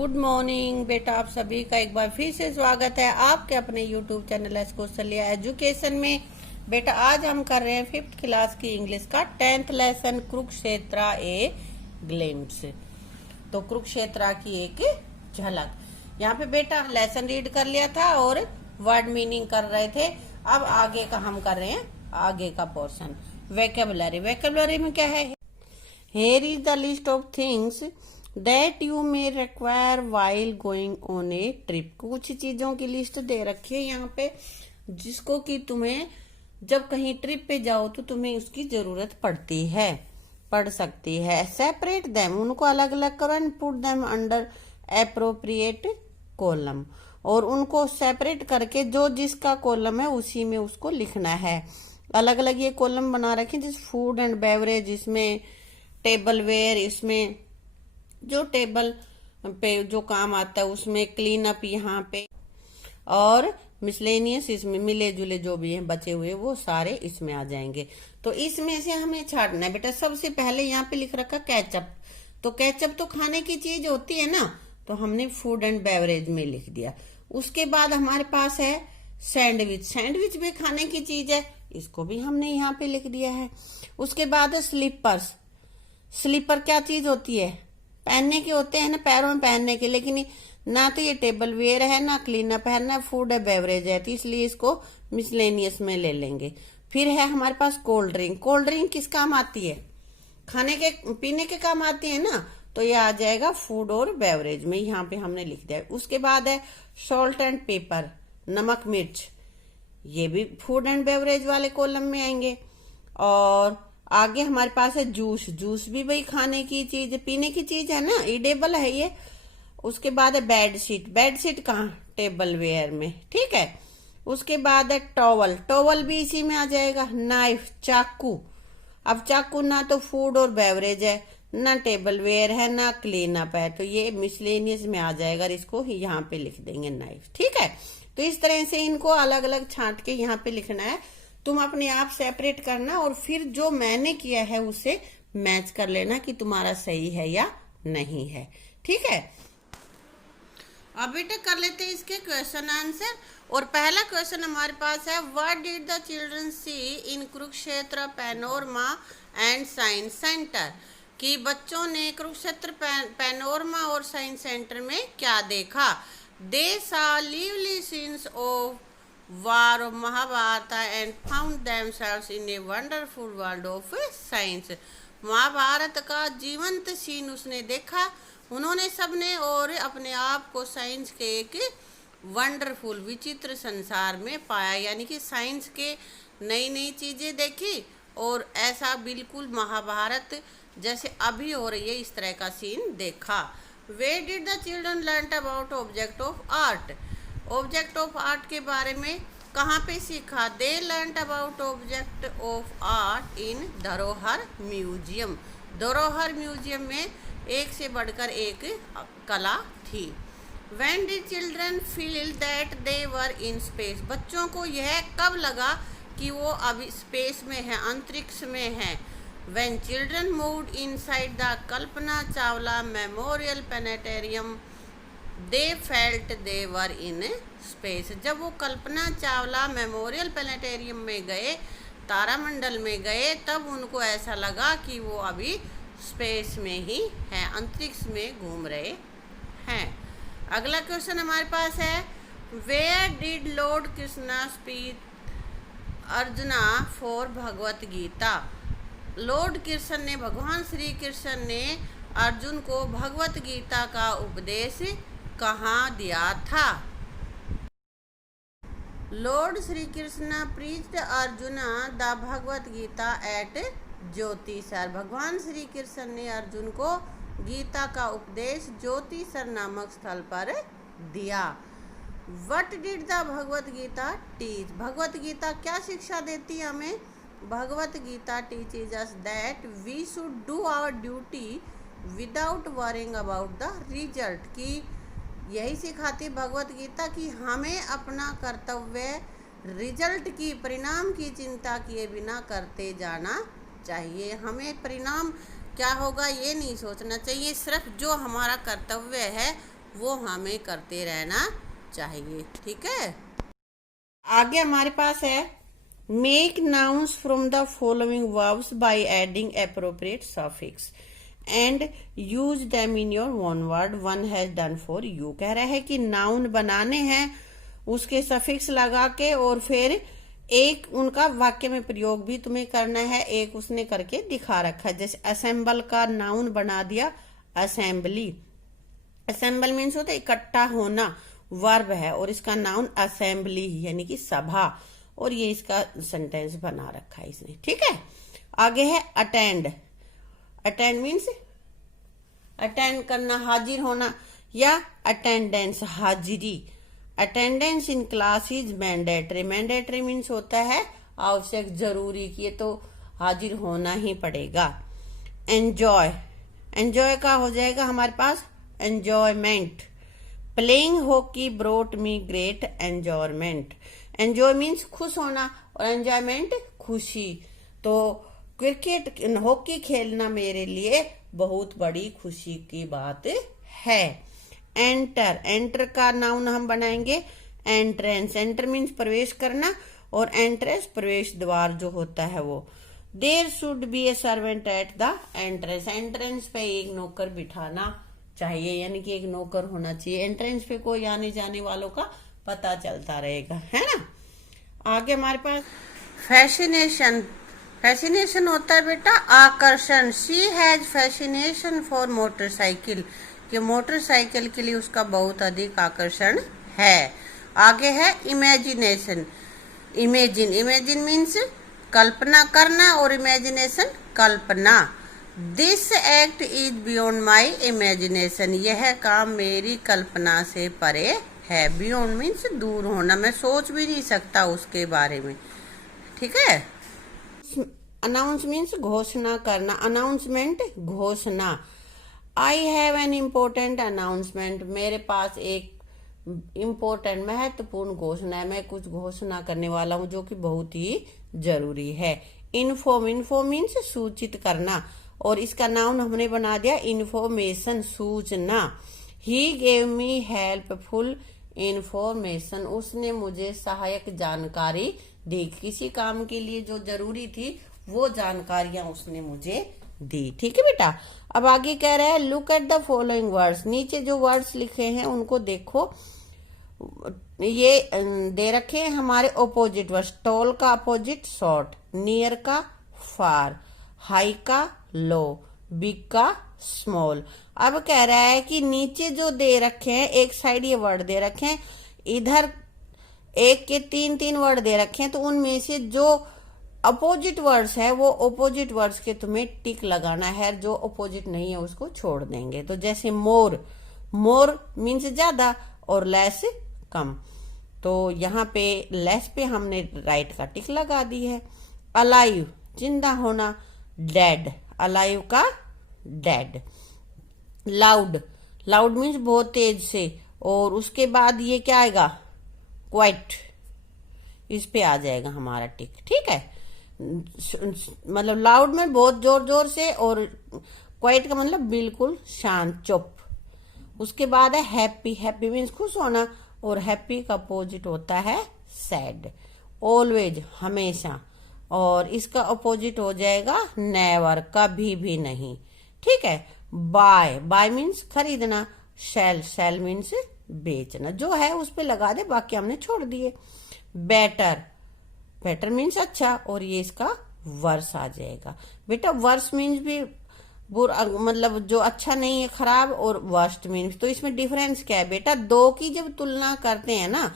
Good morning बेटा, आप सभी का एक बार फिर से स्वागत है आपके अपने यूट्यूब चैनल कौशल्या एजुकेशन में। बेटा आज हम कर रहे हैं 5th क्लास की इंग्लिश का 10th lesson Kurukshetra a glimpse. तो कुरुक्षेत्र की एक झलक। यहाँ पे बेटा लेसन रीड कर लिया था और वर्ड मीनिंग कर रहे थे। अब आगे का हम कर रहे हैं आगे का पोर्शन वेकेबुलरी। वेकेबुलरी में क्या है? Here is the list of things that you may require while going on a trip। कुछ चीजों की लिस्ट दे रखी है यहाँ पे जिसको कि तुम्हें जब कहीं ट्रिप पे जाओ तो तुम्हें उसकी जरूरत पड़ सकती है। सेपरेट देम, उनको अलग अलग करो and put them under appropriate column, और उनको सेपरेट करके जो जिसका कॉलम है उसी में उसको लिखना है। अलग अलग ये कॉलम बना रखे जैसे फूड एंड बेवरेज, इसमें टेबल वेयर, इसमें जो टेबल पे जो काम आता है उसमें क्लीन अप यहाँ पे, और मिसलेनियस इसमें मिले जुले जो भी हैं बचे हुए वो सारे इसमें आ जाएंगे। तो इसमें से हमें छाटना है बेटा। सबसे पहले यहाँ पे लिख रखा केचप। तो केचप तो खाने की चीज होती है ना, तो हमने फूड एंड बेवरेज में लिख दिया। उसके बाद हमारे पास है सैंडविच। सैंडविच भी खाने की चीज है, इसको भी हमने यहाँ पे लिख दिया है। उसके बाद है स्लीपर्स। स्लीपर क्या चीज होती है? पहनने के होते हैं ना, पैरों में पहनने के, लेकिन ना तो ये टेबल वेयर है ना क्लीन अप है ना फूड है बेवरेज है, तो इसलिए इसको मिसलेनियस में ले लेंगे। फिर है हमारे पास कोल्ड ड्रिंक। कोल्ड ड्रिंक किस काम आती है? खाने के पीने के काम आती है ना, तो ये आ जाएगा फूड और बेवरेज में, यहाँ पे हमने लिख दिया। उसके बाद है सॉल्ट एंड पेपर, नमक मिर्च, ये भी फूड एंड बेवरेज वाले कॉलम में आएंगे। और आगे हमारे पास है जूस। जूस भी भाई खाने की चीज पीने की चीज है ना, ईडेबल है ये। उसके बाद है बेडशीट। बेडशीट कहाँ? टेबल वेयर में, ठीक है। उसके बाद है टॉवल। टॉवल भी इसी में आ जाएगा। नाइफ, चाकू। अब चाकू ना तो फूड और बेवरेज है, ना टेबल वेयर है, ना क्लीन अप है, तो ये मिसलेनियस में आ जाएगा। इसको यहाँ पे लिख देंगे नाइफ, ठीक है। तो इस तरह से इनको अलग अलग छांट के यहाँ पे लिखना है। तुम अपने आप सेपरेट करना और फिर जो मैंने किया है उसे मैच कर लेना कि तुम्हारा सही है या नहीं है, ठीक है। अब बेटा कर लेते हैं इसके क्वेश्चन आंसर। और पहला क्वेश्चन हमारे पास है, what did the children see in Kurukshetra panorama and science centre. कि बच्चों ने कुरुक्षेत्र पैनोरमा और साइंस सेंटर में क्या देखा? They saw lively scenes of war of Mahabharata and found themselves in a wonderful world of science। Mahabharata का जीवंत सीन उसने देखा, उन्होंने सबने, और अपने आप को साइंस के एक वंडरफुल विचित्र संसार में पाया। यानी कि साइंस के नई नई चीजें देखी और ऐसा बिल्कुल महाभारत जैसे अभी हो रही है इस तरह का सीन देखा। Where did the children learn about object of art। Object of art के बारे में कहाँ पे सीखा? They learn about object of art in धरोहर म्यूजियम। धरोहर म्यूजियम में एक से बढ़कर एक कला थी। When did children feel that they were in space. बच्चों को यह कब लगा कि वो अभी स्पेस में है, अंतरिक्ष में है? When children moved inside the Kalpana Chawla memorial planetarium they felt they were in space. जब वो कल्पना चावला मेमोरियल प्लेनेटेरियम में गए, तारामंडल में गए, तब उनको ऐसा लगा कि वो अभी स्पेस में ही है, अंतरिक्ष में घूम रहे हैं। अगला क्वेश्चन हमारे पास है, where did lord Krishna speech Arjuna for Bhagavad Gita. Lord Krishna ने, भगवान श्री कृष्ण ने अर्जुन को भगवत गीता का उपदेश कहाँ दिया था? Lord Shri Krishna preached Arjuna the Bhagavad Gita at Jyotisar. भगवान श्री कृष्ण ने अर्जुन को गीता का उपदेश ज्योतिसर नामक स्थल पर दिया। What did the Bhagavad Gita teach. Bhagavad Gita क्या शिक्षा देती है हमें? Bhagavad Gita teaches us that we should do our duty without worrying about the result. की यही सिखाती भगवत गीता कि हमें अपना कर्तव्य रिजल्ट की, परिणाम की चिंता किए बिना करते जाना चाहिए। हमें परिणाम क्या होगा ये नहीं सोचना चाहिए, सिर्फ जो हमारा कर्तव्य है वो हमें करते रहना चाहिए। ठीक है, आगे हमारे पास है make nouns from the following verbs by adding appropriate suffix and use them in your own word, one has done for you. कह रहा है कि नाउन बनाने हैं, उसके सफिक्स लगा के और फिर एक उनका वाक्य में प्रयोग भी तुम्हें करना है। एक उसने करके दिखा रखा है, जैसे असेंबल का नाउन बना दिया असेंबली। असेंबल मीन्स होता है इकट्ठा होना, वर्ब है, और इसका नाउन असेंबली यानी कि सभा, और ये इसका सेंटेंस बना रखा है इसने। ठीक है, आगे है अटेंड। अटेंड मीन्स अटेंड करना, हाजिर होना, या अटेंडेंस हाजिरी। Attendance in class is mandatory. Mandatory means होता है आवश्यक, जरूरी, कि ये तो हाजिर होना ही पड़ेगा। एंजॉय, एंजॉय का हो जाएगा हमारे पास enjoyment. Playing hockey brought me great enjoyment. Enjoy means खुश होना और एंजॉयमेंट खुशी। तो क्रिकेट हॉकी खेलना मेरे लिए बहुत बड़ी खुशी की बात है। एंटर, एंटर का नाउन हम बनाएंगे एंट्रेंस। एंटर मीन्स प्रवेश करना, और एंट्रेंस प्रवेश द्वार जो होता है वो। There should be a servant at the entrance. Entrance पे एक नौकर बिठाना चाहिए, यानी कि एक नौकर होना चाहिए। एंट्रेंस पे कोई आने जाने वालों का पता चलता रहेगा, है ना। आगे हमारे पास फैसिनेशन। फैसिनेशन होता है बेटा आकर्षण। She has fascination for motorcycle, कि मोटरसाइकिल के लिए उसका बहुत अधिक आकर्षण है। आगे है इमेजिनेशन। इमेजिन, इमेजिन मीन्स कल्पना करना, और imagination Kalpana. This act is beyond my imagination. यह काम मेरी कल्पना से परे है। बियॉन्ड मीन्स दूर होना, मैं सोच भी नहीं सकता उसके बारे में। ठीक है। अनाउंस मीन्स घोषणा करना। अनाउंसमेंट घोषणा। I have an important announcement. मेरे पास एक इम्पोर्टेंट महत्वपूर्ण घोषणा है, मैं कुछ घोषणा करने वाला हूँ जो कि बहुत ही जरूरी है। इन्फॉर्म, इन्फॉर्म मीन्स सूचित करना, और इसका नाउन हमने बना दिया इन्फॉर्मेशन, सूचना। He gave me helpful information. उसने मुझे सहायक जानकारी दी। किसी काम के लिए जो जरूरी थी वो जानकारियां उसने मुझे दी। ठीक है बेटा। अब आगे कह रहा है look at the following words. नीचे जो वर्ड्स लिखे हैं उनको देखो, ये दे रखे हैं हमारे ऑपोजिट वर्ड्स। टॉल का अपोजिट शॉर्ट, नियर का फार, हाई का लो, बिग का स्मॉल। अब कह रहा है कि नीचे जो दे रखे हैं, एक साइड ये वर्ड दे रखे हैं, इधर एक के तीन तीन वर्ड दे रखे हैं, तो उनमें से जो अपोजिट वर्ड्स है वो अपोजिट वर्ड्स के तुम्हें टिक लगाना है, जो अपोजिट नहीं है उसको छोड़ देंगे। तो जैसे मोर, मोर मीन्स ज्यादा, और लेस कम, तो यहाँ पे लेस पे हमने राइट का टिक लगा दी है। अलाइव जिंदा होना, डेड, अलाइव का डेड। लाउड, लाउड मीन्स बहुत तेज से, और उसके बाद ये क्या आएगा क्वाइट, इस पे आ जाएगा हमारा टिक। ठीक है, मतलब लाउड में बहुत जोर जोर से, और क्वाइट का मतलब बिल्कुल शांत चुप। उसके बाद है हैप्पी, हैप्पी मीन्स खुश होना, और हैप्पी का अपोजिट होता है सैड। ऑलवेज हमेशा, और इसका अपोजिट हो जाएगा नेवर, कभी भी नहीं। ठीक है। बाय, बाय मीन्स खरीदना। सेल, सेल मीन्स बेचना। जो है उस पे लगा दे, बाकी हमने छोड़ दिए। बेटर, बेटर मीन्स अच्छा, और ये इसका वर्स आ जाएगा। बेटा वर्स मीन्स भी बुरा, मतलब जो अच्छा नहीं है खराब, और वर्स्ट मीन्स। तो इसमें डिफरेंस क्या है बेटा, दो की जब तुलना करते हैं ना,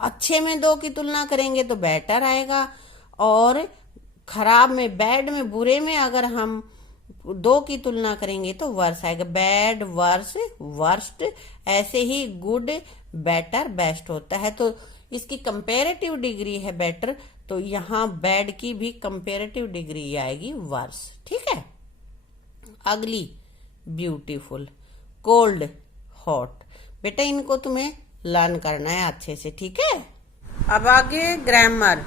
अच्छे में दो की तुलना करेंगे तो बेटर आएगा, और खराब में, बैड में, बुरे में अगर हम दो की तुलना करेंगे तो वर्स आएगा। Bad, worse, worst. ऐसे ही गुड, बेटर, बेस्ट होता है। तो इसकी कंपेरेटिव डिग्री है बेटर, तो यहाँ बैड की भी कंपेरेटिव डिग्री आएगी वर्स। ठीक है। अगली ब्यूटीफुल, कोल्ड, हॉट। बेटा इनको तुम्हें लर्न करना है अच्छे से। ठीक है। अब आगे grammar.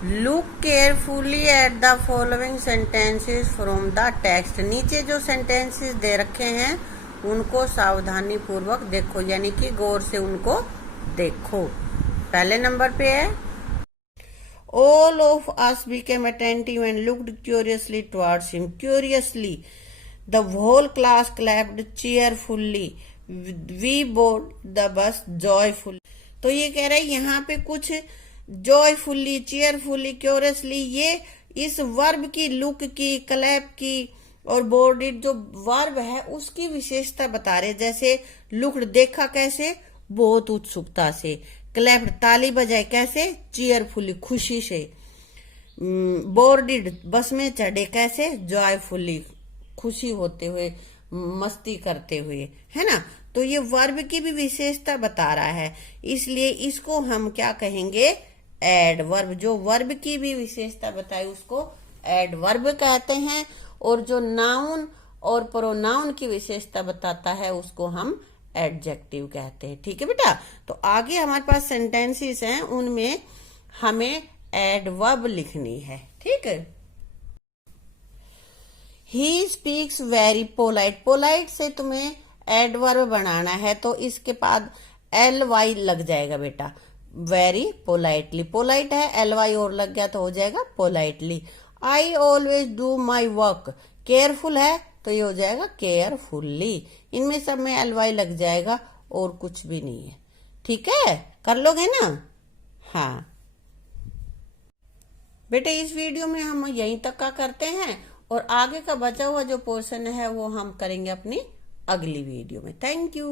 Look carefully at the following sentences from the text. नीचे जो सेंटेंसेस दे रखे हैं उनको सावधानी पूर्वक देखो, यानी कि गौर से उनको देखो। पहले नंबर पे है All of us became attentive and looked curiously towards him. Curiously, the whole class clapped cheerfully. We boarded the bus joyfully. तो ये कह रहा है यहाँ पे कुछ joyfully, cheerfully, curiously, ये इस वर्ब की, लुक की, क्लैप की और बोर्डेड जो वर्ब है उसकी विशेषता बता रहे। जैसे लुक्ड देखा कैसे, बहुत उत्सुकता से। क्लैप्ड ताली बजाए कैसे, चीयरफुली खुशी से। बोर्डेड बस में चढ़े कैसे, जॉयफुली खुशी होते हुए, मस्ती करते हुए, है ना। तो ये वर्ब की भी विशेषता बता रहा है, इसलिए इसको हम क्या कहेंगे, एडवर्ब। जो वर्ब की भी विशेषता बताए उसको एडवर्ब कहते हैं, और जो नाउन और प्रोनाउन की विशेषता बताता है उसको हम एडजेक्टिव कहते हैं। ठीक है बेटा। तो आगे हमारे पास सेंटेंसेस हैं, उनमें हमें एडवर्ब लिखनी है। ठीक है। He speaks very polite. Polite से तुम्हें एडवर्ब बनाना है तो इसके बाद ly लग जाएगा बेटा। वेरी पोलाइटली, पोलाइट है, ly और लग गया तो हो जाएगा politely. I always do my work. Careful है तो ये हो जाएगा केयरफुल्ली। इनमें सब में ly लग जाएगा और कुछ भी नहीं है। ठीक है, कर लोगे ना। हाँ बेटे, इस वीडियो में हम यहीं तक का करते हैं और आगे का बचा हुआ जो पोर्शन है वो हम करेंगे अपनी अगली वीडियो में। Thank you.